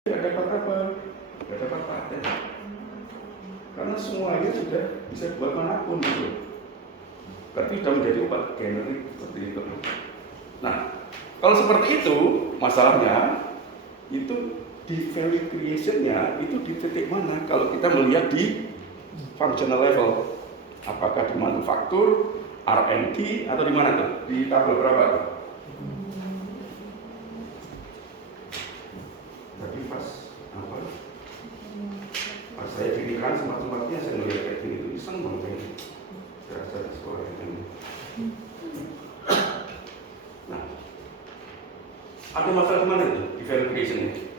Nggak dapat apa? Nggak dapat paten. Karena semuanya sudah bisa buat manapun gitu. Berarti sudah menjadi obat generik seperti itu. Nah, kalau seperti itu masalahnya itu di value creation-nya itu di titik mana? Kalau kita melihat di functional level, apakah di manufaktur, R&D atau di mana tuh? Di tabel berapa tuh? Tadi pas apa? Pas saya pikiran sempat-sempatnya saya melihat kayak gini itu iseng banget ini. Terasa di sekolah ini. Nah, ada masalah kemana itu di value creation ini?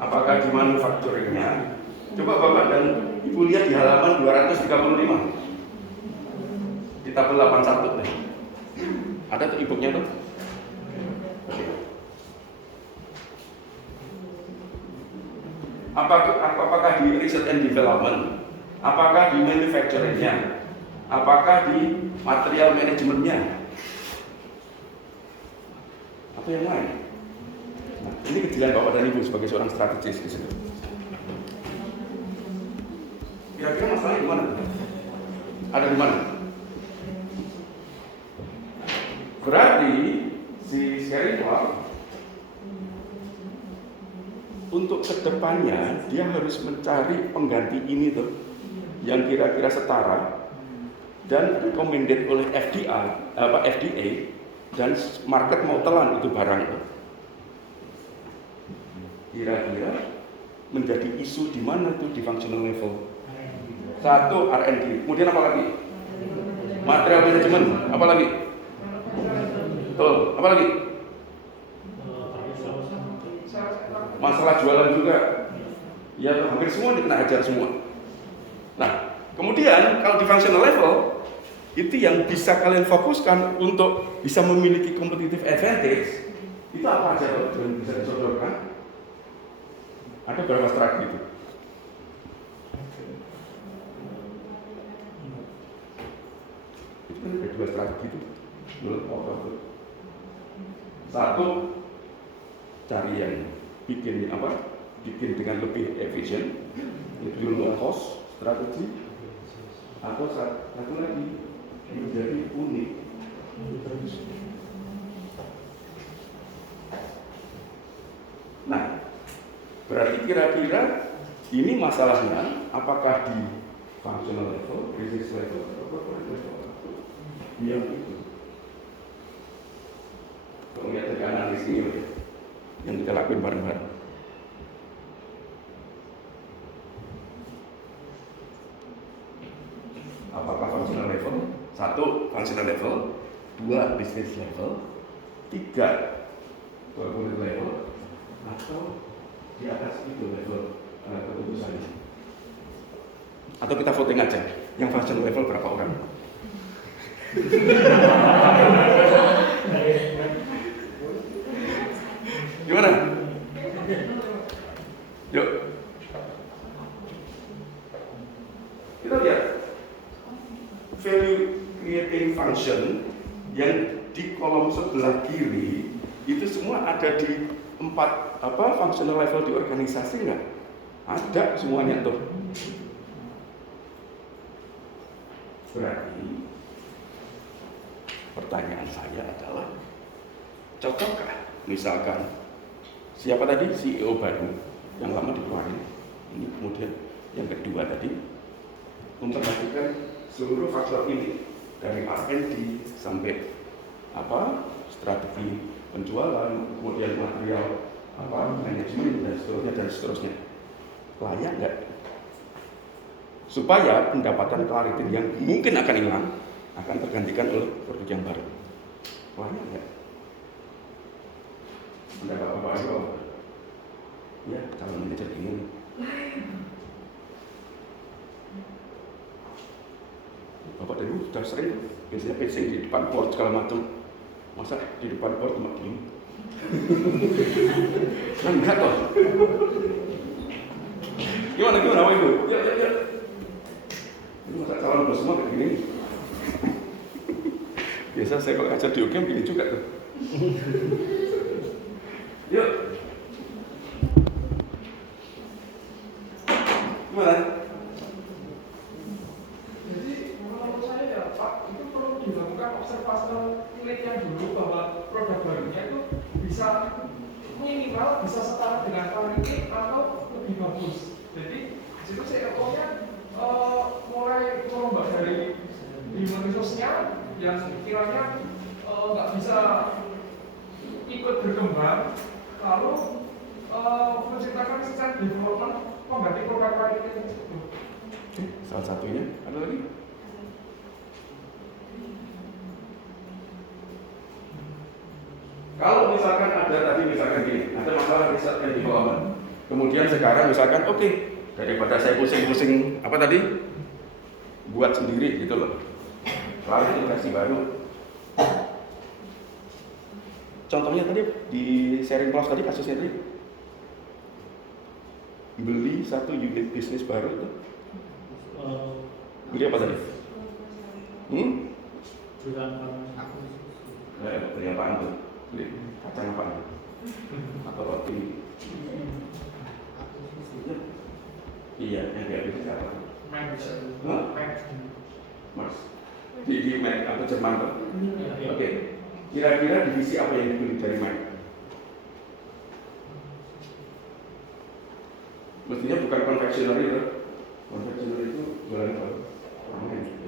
Apakah di manufacturing-nya? Coba Bapak dan Ibu lihat di halaman 235 di tabel 81 deh. Ada tuh e-booknya tuh? Oke. Apakah di research and development? Apakah di manufacturing-nya? Apakah di material manajemennya? Atau yang lain? Nah, ini kejadian Bapak dan Ibu sebagai seorang strategis di sini. Kira-kira masalahnya di mana? Ada di mana? Berarti si Sherifal untuk kedepannya dia harus mencari pengganti ini tuh yang kira-kira setara dan recommended oleh FDA dan market mau telan itu barang itu. Kira-kira menjadi isu di mana tuh di functional level? Satu R&D, kemudian apa lagi? Material manajemen, apa lagi? Betul, apa lagi? Masalah jualan juga. Ya hampir semua dikena ajar semua. Nah, kemudian kalau di functional level itu yang bisa kalian fokuskan untuk bisa memiliki competitive advantage itu apa aja loh yang bisa disodorkan? Ada berapa strategi itu? Itu kan ada dua strategi itu. Satu, cari yang bikin dengan lebih efisien, itu low cost strategi. Atau satu lagi menjadi unik. Nah, berarti kira-kira ini masalahnya apakah di functional level, business level, atau corporate level? Yang itu. Kalau lihat dari analis ini yang kita lakuin bareng-bareng. Apakah functional level? Satu, functional level. Dua, business level. Tiga, corporate level. Atau di atas itu level keputusannya. Atau kita voting aja, yang functional level berapa orang? Gimana? Yuk. Kita lihat value creating function yang di kolom sebelah kiri itu semua ada di 4 functional level di organisasi nggak? Ada semuanya tuh. Berarti pertanyaan saya adalah cocokkah misalkan siapa tadi CEO baru yang lama dikeluarin ini, kemudian yang kedua tadi memperhatikan seluruh faktor ini dari R&D sampai strategi penjualan, kemudian material manajemen dan seterusnya layak nggak? Supaya pendapatan clarity yang mungkin akan hilang akan tergantikan oleh produk yang baru. Layak nggak? Pendapat Bapak Ayo? Ya, calon manajer ini. Bapak dulu sudah sering biasanya pitching di depan board segala macam. Masa di depan board cuma gini? Kan enggak toh? Gimana Bapak Ibu? Ya. Masa calon bos semua kayak gini? Biasa saya kalau ngajar di UGM gini juga tuh. Yuk. Gimana? Jadi menurut saya ya Pak, itu perlu dilakukan observasi penelitian dulu bahwa produk barunya itu bisa minimal bisa setara dengan tahun ini atau lebih bagus. Jadi di situ CFO-nya mulai merombak dari human resource-nya yang kiranya nggak bisa ikut berkembang, lalu menciptakan sistem development pengganti produk lain itu. Salah satunya ada lagi. Kalau misalkan ada tadi misalkan gini, ada masalah riset yang development. Kemudian sekarang misalkan oke, daripada saya pusing-pusing apa tadi buat sendiri gitu loh. Lalu inovasi baru. Contohnya tadi di sharing class tadi kasusnya tadi beli satu unit bisnis baru itu. Beli apa tadi? Beli apaan tuh? Beli kacang apaan? Atau roti? Iya, yang kayak gitu apa? Mas, di Mac atau Jerman tuh? Oke. Kira-kira divisi apa yang dibeli dari Mac? Mestinya bukan konfeksioneri tuh. Konfeksioneri itu jualan apa?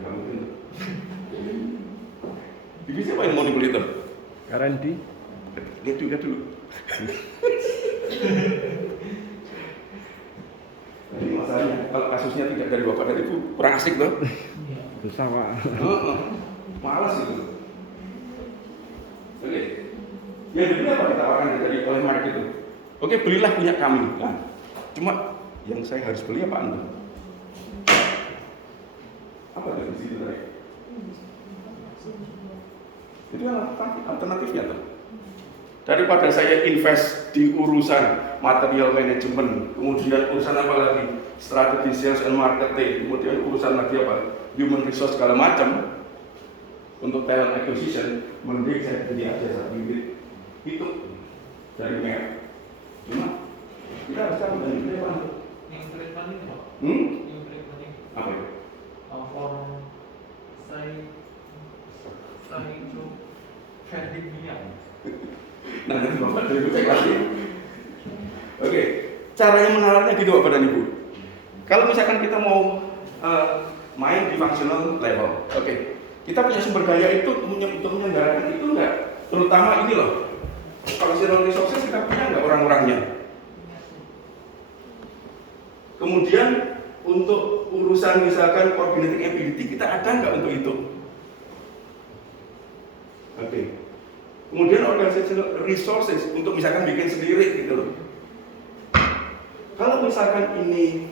Ya mungkin tuh. Divisi apa yang mau dibeli tuh? R&D. Lihat dulu. Jadi masalahnya kalau kasusnya tidak dari bapak dan ibu kurang asik tuh. Susah Pak. Malas itu. Oke. Yang kedua apa ditawarkan dari oleh Mark itu? Oke, belilah punya kami. Nah, cuma yang saya harus beli apaan tuh? Apa dari situ tadi? Itu yang alternatifnya tuh. Daripada saya invest di urusan material management, kemudian urusan apa lagi? Strategi sales and marketing, kemudian urusan lagi apa? Human resource segala macam untuk talent acquisition, mending saya beli aja satu unit itu dari merek. Cuma kita harus tahu dari mana Pak? Yang treatment ini Pak? Yang treatment ini Apa itu? form saya itu verdict minyak. Nah, nanti Bapak dari cek lagi. Oke, caranya menawarnya gitu Bapak dan Ibu. Kalau misalkan kita mau main di functional level, oke, kita punya sumber daya itu untuk menyelenggarakan itu enggak? Terutama ini loh, functional resources kita punya enggak orang-orangnya? Kemudian untuk urusan misalkan coordinating ability kita ada enggak untuk itu? Oke. Kemudian organizational resources untuk misalkan bikin sendiri gitu loh. Kalau misalkan ini,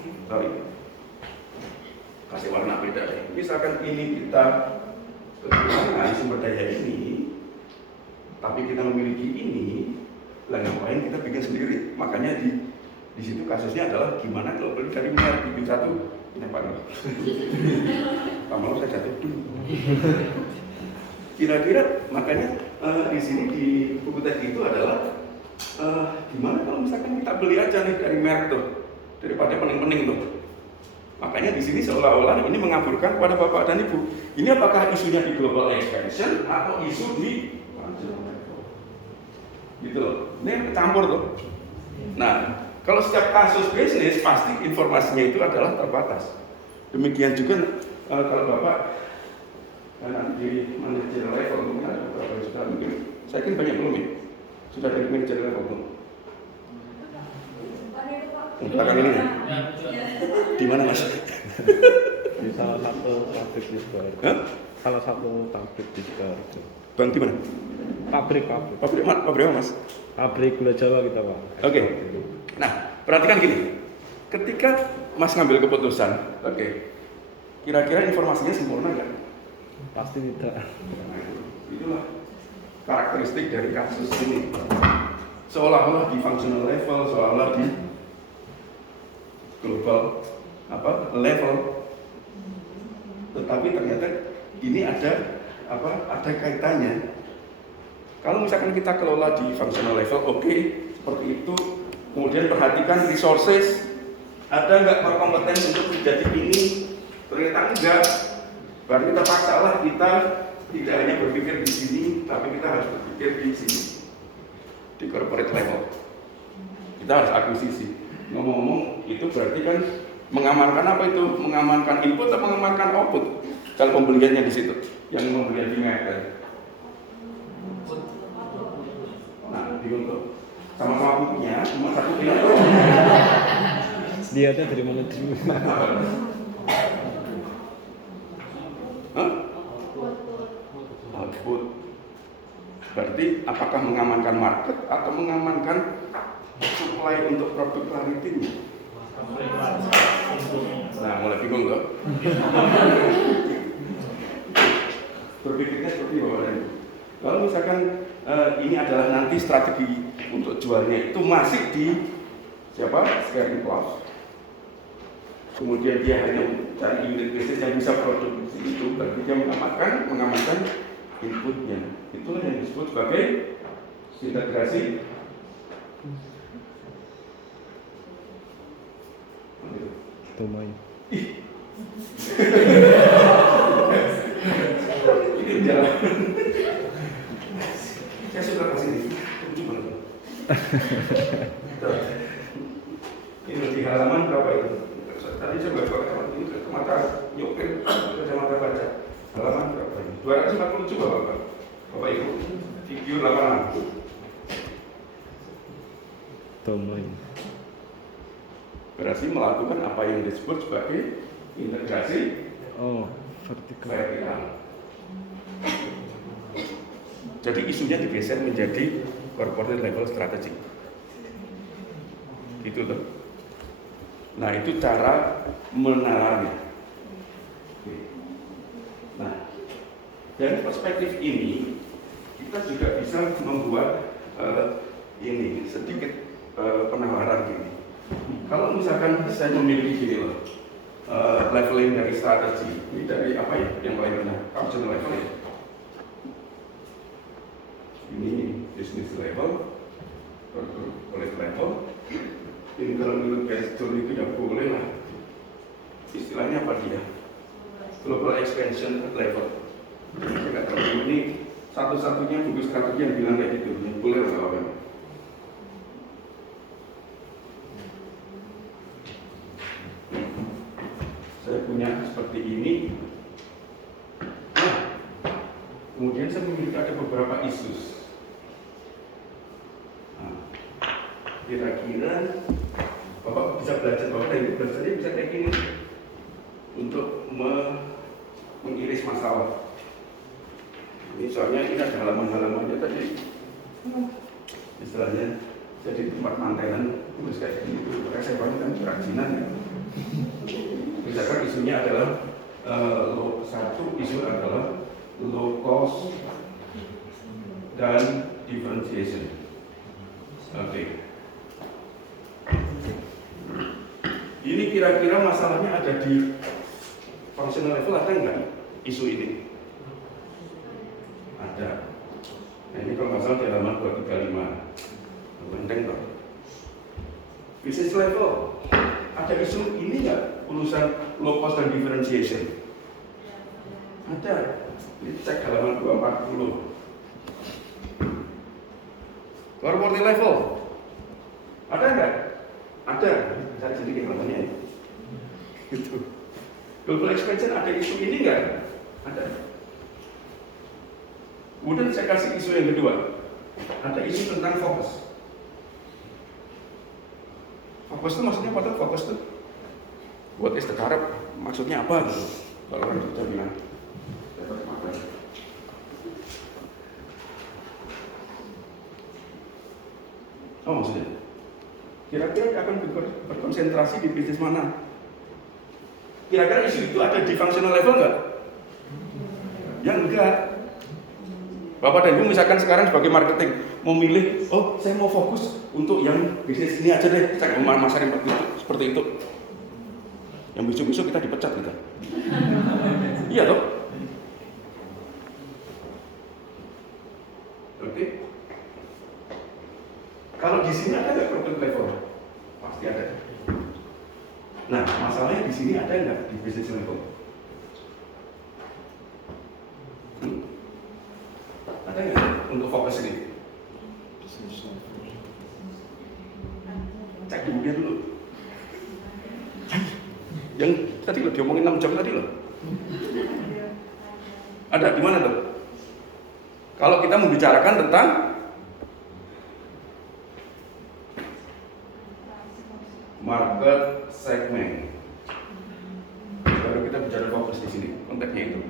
kasih warna beda deh. Misalkan ini kita kekurangan sumber daya ini, tapi kita memiliki ini, lah ngapain kita bikin sendiri? Makanya di situ kasusnya adalah gimana kalau beli dari merek bikin satu, ini apa nih? Kamu saya jatuh dulu. Kira-kira makanya di sini di buku teks itu adalah gimana kalau misalkan kita beli aja nih dari merek tuh daripada pening-pening tuh. Makanya di sini seolah-olah ini mengaburkan kepada Bapak dan Ibu. Ini apakah isunya di global expansion atau isu di gitu loh. Ini kecampur tuh. Nah, kalau setiap kasus bisnis pasti informasinya itu adalah terbatas. Demikian juga kalau Bapak karena di manajer level mungkin ada beberapa yang sudah mungkin saya kira banyak belum ya sudah dari manajer level belum belakang ini ya? Di mana Mas? Di salah satu pabrik di Sidoarjo. Salah satu pabrik di Sidoarjo. Bang di mana? Pabrik apa Mas? Pabrik gula Jawa kita Pak. Oke. Nah perhatikan gini ketika Mas ngambil keputusan kira-kira informasinya sempurna nggak? Pasti tidak. Itulah karakteristik dari kasus ini. Seolah-olah di functional level, seolah-olah di global level tetapi ternyata ini ada kaitannya. Kalau misalkan kita kelola di functional level, oke, seperti itu. Kemudian perhatikan resources, ada nggak core competence untuk menjadi ini? Ternyata enggak. Berarti terpaksalah kita tidak hanya berpikir di sini, tapi kita harus berpikir di sini, di corporate level. Kita harus akuisisi. Ngomong-ngomong, itu berarti kan mengamankan apa itu? Mengamankan input atau mengamankan output? Kalau pembeliannya di situ, yang pembelian di Mac. Nah, bingung tuh. Sama-sama punya, cuma satu punya. Lihatnya dari mana dulu? Hah? Output. Berarti apakah mengamankan market atau mengamankan supply untuk produk clarity? Nah, mulai bingung tuh. Berpikirnya seperti Bapak dan Ibu. Kalau misalkan ini adalah nanti strategi untuk jualnya itu masih di siapa? Sharing clause. Kemudian dia hanya mencari unit bisnis yang bisa produksi itu, berarti dia mengamankan inputnya. Itulah yang disebut sebagai integrasi. Domain. Ini jalan. Saya suka kasih ini. Lucu banget. Ini di halaman berapa itu? Tadi saya baca ini kacamata nyopir, kacamata baca. Halaman berapa ini? 247 Bapak Ibu. Video 86. Domain. Berarti melakukan apa yang disebut sebagai integrasi vertikal. Jadi isunya digeser menjadi corporate level strategy. Itu tuh. Nah, itu cara menalarnya. Nah, dari perspektif ini kita juga bisa membuat ini sedikit penawaran gini. Kalau misalkan saya memiliki gini loh, leveling dari strategi, ini dari apa ya yang paling rendah? Functional level ya. Ini business level, corporate level. Ini kalau menurut gesture itu ya boleh lah. Istilahnya apa dia? Global expansion level. Ini satu-satunya buku strategi yang bilang kayak gitu. Yang boleh lah kawan. Saya punya seperti ini. Nah, kemudian saya memiliki ada beberapa isu. Kira-kira Bapak bisa belajar, Bapak dari belajarnya bisa kayak gini untuk mengiris masalah. Ini soalnya ini ada halaman-halamannya tadi, istilahnya jadi tempat mantenan tulis kayak gini. Makanya saya banyak kan kerajinan ya. Misalkan isunya adalah satu isu adalah low cost dan differentiation. Oke. Ini kira-kira masalahnya ada di functional level, ada nggak isu ini? Ada. Nah, ini kalau masalah di halaman 235. Benteng toh. Business level, ada isu ini nggak? Urusan low cost dan differentiation. Ada. Ini cek halaman 240. Corporate level, ada nggak? Ada. Cari sedikit namanya. Gitu. Global expansion ada isu ini nggak? Ada. Kemudian saya kasih isu yang kedua. Ada isu tentang fokus. Fokus itu maksudnya apa tuh? Fokus itu what is the carrot? Maksudnya apa gitu? Kalau orang kerja bilang oh maksudnya kira-kira akan berkonsentrasi di bisnis mana? Kira-kira isu itu ada di functional level nggak? Ya enggak. Bapak dan Ibu misalkan sekarang sebagai marketing mau milih, oh saya mau fokus untuk yang bisnis ini aja deh, saya mau masarin seperti itu. Yang besok-besok kita dipecat kita. Iya toh? Oke. Kalau di sini ada nggak product level? Pasti ada. Nah, masalahnya di sini ada nggak di business level? Ada nggak untuk fokus ini? Cek dulu dia dulu. Yang tadi lo diomongin 6 jam tadi lo. Ada di mana tuh? Kalau kita membicarakan tentang market segment, baru kita bicara fokus di sini. Konteksnya itu.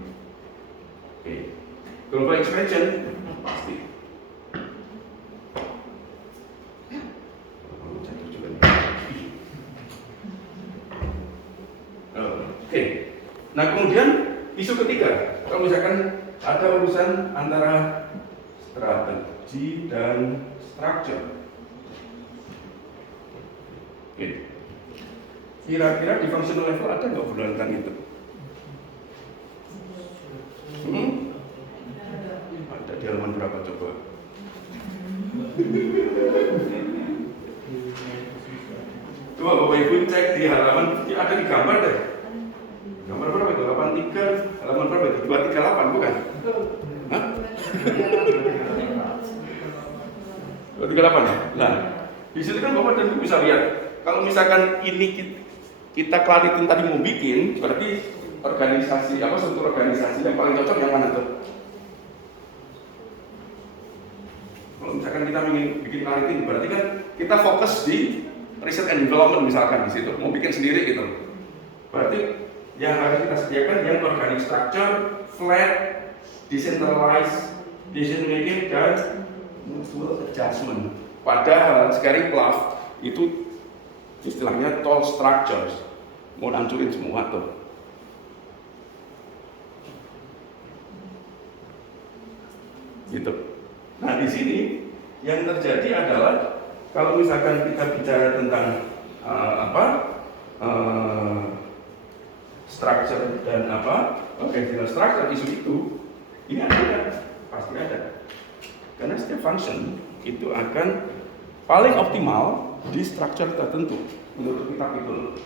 Oke. Global expansion pasti. Oke. Nah kemudian isu ketiga, kalau misalkan ada urusan antara strategi dan structure. Oke. Kira-kira di functional level ada nggak obrolan tentang itu? Ada di halaman berapa coba? Coba Bapak Ibu cek di halaman, ada di gambar deh. Gambar berapa itu? 83, halaman berapa itu? 238 bukan? Hah? 238 ya? Nah, di situ kan Bapak dan Ibu bisa lihat, kalau misalkan ini kita klaritin tadi mau bikin, berarti organisasi, apa struktur organisasi yang paling cocok yang mana tuh? Kalau misalkan kita ingin bikin klaritin, berarti kan kita fokus di research and development misalkan di situ, mau bikin sendiri gitu. Berarti yang harus kita sediakan yang organic structure, flat, decentralized, decision making dan mutual adjustment. Padahal sekarang PLAF itu istilahnya tall structures, mau hancurin semua tuh. Gitu. Nah di sini yang terjadi adalah kalau misalkan kita bicara tentang structure dan organizational structure isu itu, ini ada, pasti ada. Karena setiap function itu akan paling optimal di structure tertentu menurut kitab itu.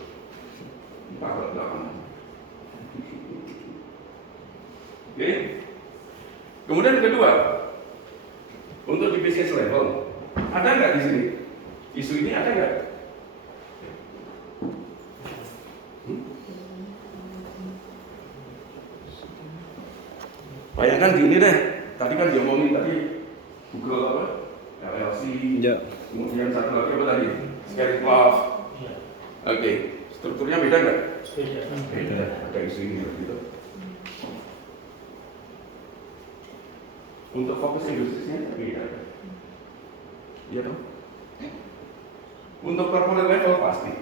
Oke. Kemudian yang kedua, untuk di business level, ada nggak di sini? Isu ini ada nggak? Bayangkan gini deh, tadi kan diomongin tadi Google apa? LLC, Ya. kemudian satu lagi apa tadi? Scaring Cloud. Oke, strukturnya beda nggak? Beda. Ada isu ini gitu. Untuk fokus industrinya beda. Iya dong. Untuk corporate level pasti.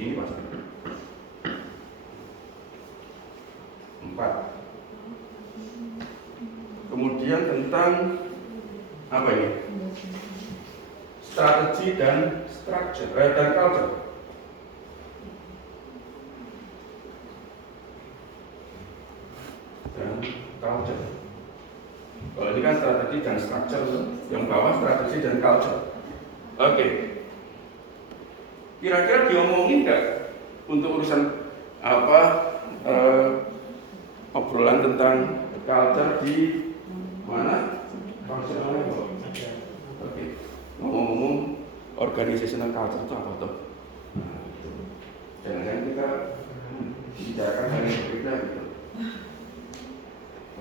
Ini pasti. 4. Kemudian tentang apa ini? Strategi dan structure dan culture. Dan culture. Kalau ini kan strategi dan structure, yang bawah strategi dan culture. Oke. Kira-kira diomongin nggak untuk urusan obrolan tentang culture di mana? Functional level. Oke. Ngomong-ngomong, organizational culture itu apa tuh? Jangan-jangan kita bicarakan hal yang berbeda gitu.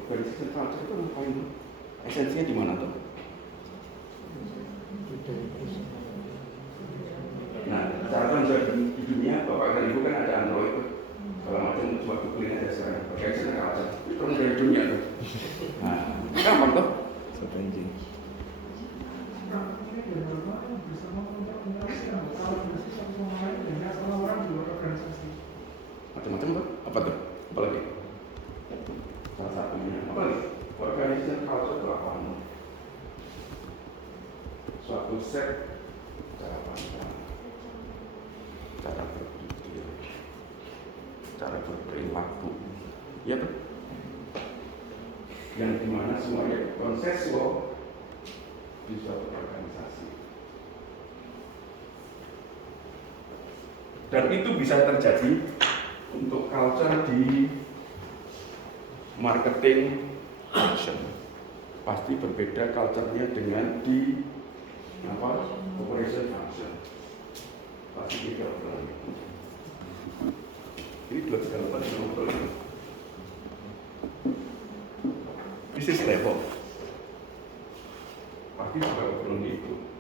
Organizational culture itu ngapain? Esensinya di mana tuh? Nah, cara di dunia, Bapak dan Ibu kan ada Android tuh. Kalau macam coba googling aja sekarang. Organizational culture itu dari dunia tuh. Nah, gampang tuh. Sepenting. Macam-macam tuh. Apa tuh? Apa lagi? Salah satunya apa lagi? Organization culture itu apa? Suatu set cara pandang, cara berpikir, cara berperilaku ya toh? Yang dimana semuanya konsensual di suatu organisasi. Dan itu bisa terjadi untuk culture di marketing function. Pasti berbeda culture-nya dengan di operation function. Pasti beda. Ini 238 This is level.